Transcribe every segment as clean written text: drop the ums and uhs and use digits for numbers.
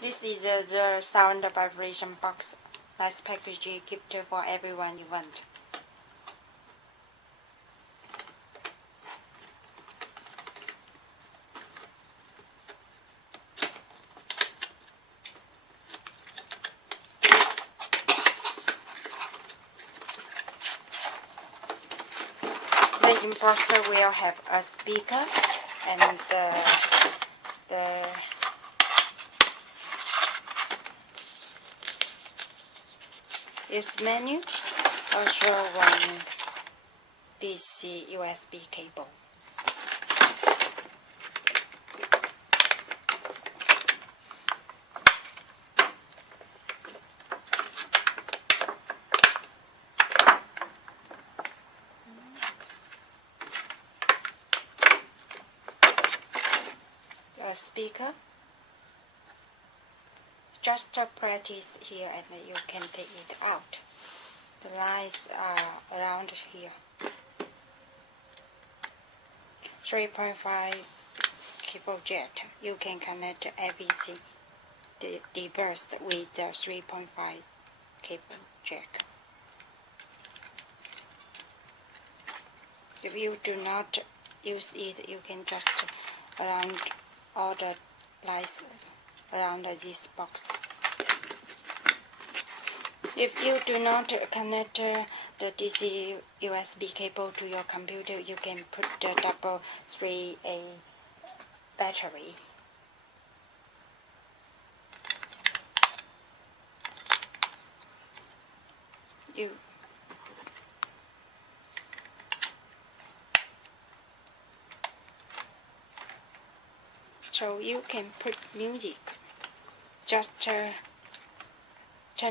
This is the sound vibration box. Nice packaging, gift for everyone you want. The importer will have a speaker and the use menu, also one DC USB cable. A speaker. Just practice here and you can take it out. The lines are around here. 3.5 cable jack. You can connect everything device with the 3.5 cable jack. If you do not use it, you can just around all the lines around this box. If you do not connect the DC USB cable to your computer, you can put the double 3A battery. So you can put music. Just turn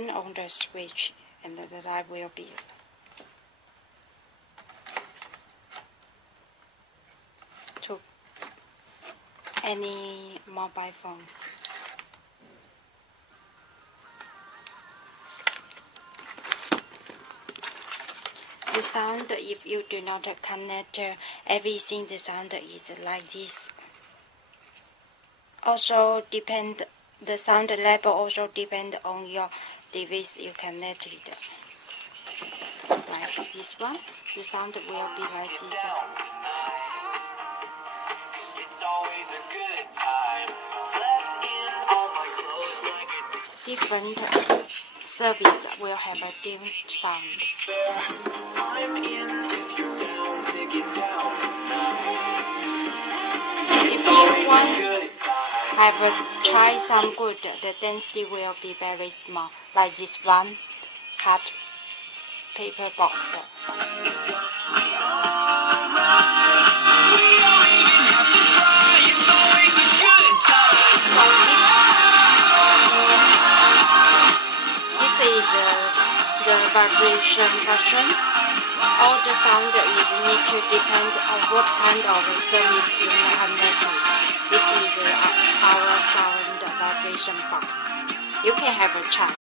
on the switch and the light will be to any mobile phone. The sound, if you do not connect everything, the sound is like this. Also the sound level also depend on your device you connected. Like this one, the sound will be like this. Different service will have a different sound. If you want have try some good, the density will be very small, like this one cut paper box. This is the vibration version. All the sound is need to depend on what kind of service you are connected. This is our sound vibration box. You can have a try.